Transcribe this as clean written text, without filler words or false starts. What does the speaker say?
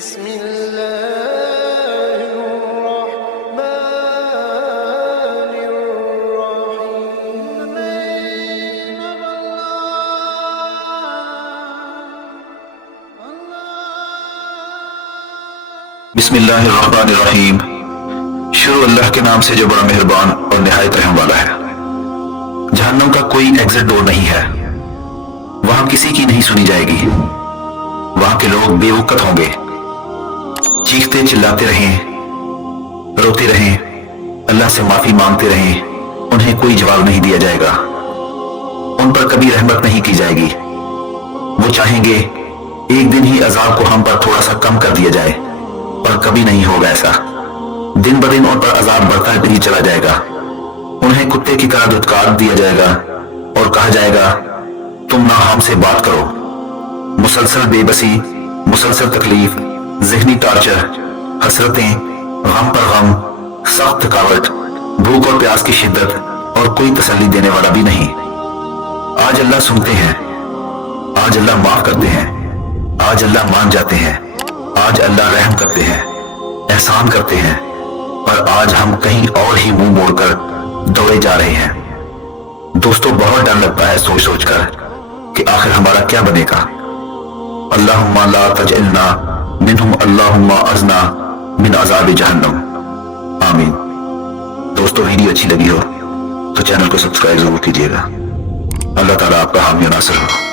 بسم الله الرحمن الرحيم. بسم اللہ الرحمن الرحیم. شروع اللہ کے نام سے جو بڑا مہربان اور نہایت رحم والا ہے. جہنم کا کوئی ایگزٹ ڈور نہیں ہے. وہاں کسی کی نہیں سنی جائے گی. وہاں کے لوگ بے وقت ہوں گے. چیختے چلاتے رہیں, روتے رہیں, اللہ سے معافی مانگتے رہیں. انہیں کوئی جواب نہیں دیا جائے گا. ان پر کبھی رحمت نہیں کی جائے گی. وہ چاہیں گے ایک دن ہی عذاب کو ہم پر تھوڑا سا کم کر دیا جائے, پر کبھی نہیں ہوگا ایسا. دن بدن ان پر عذاب بڑھتا ہی چلا جائے گا. انہیں کتے کی طرح دھتکار دیا جائے گا اور کہا جائے گا تم نہ ہم سے بات کرو. مسلسل بے بسی, مسلسل تکلیف, ذہنی ٹارچر, حسرتیں, غم پر غم, سخت تھکاوٹ, بھوک اور پیاس کی شدت, اور کوئی تسلی دینے والا بھی نہیں. آج اللہ سنتے ہیں, آج اللہ معاف کرتے ہیں, آج اللہ مان جاتے ہیں, آج اللہ رحم کرتے ہیں, احسان کرتے ہیں, پر آج ہم کہیں اور ہی منہ موڑ کر دوڑے جا رہے ہیں. دوستو, بہت ڈر لگتا ہے سوچ سوچ کر کہ آخر ہمارا کیا بنے گا. اللہم لا تجعلنا منہم, اللہم اعذنا من عذاب جہنم, آمین. دوستو, ویڈیو اچھی لگی ہو تو چینل کو سبسکرائب ضرور کیجیے گا. اللہ تعالیٰ آپ کا حامی و ناصر ہو.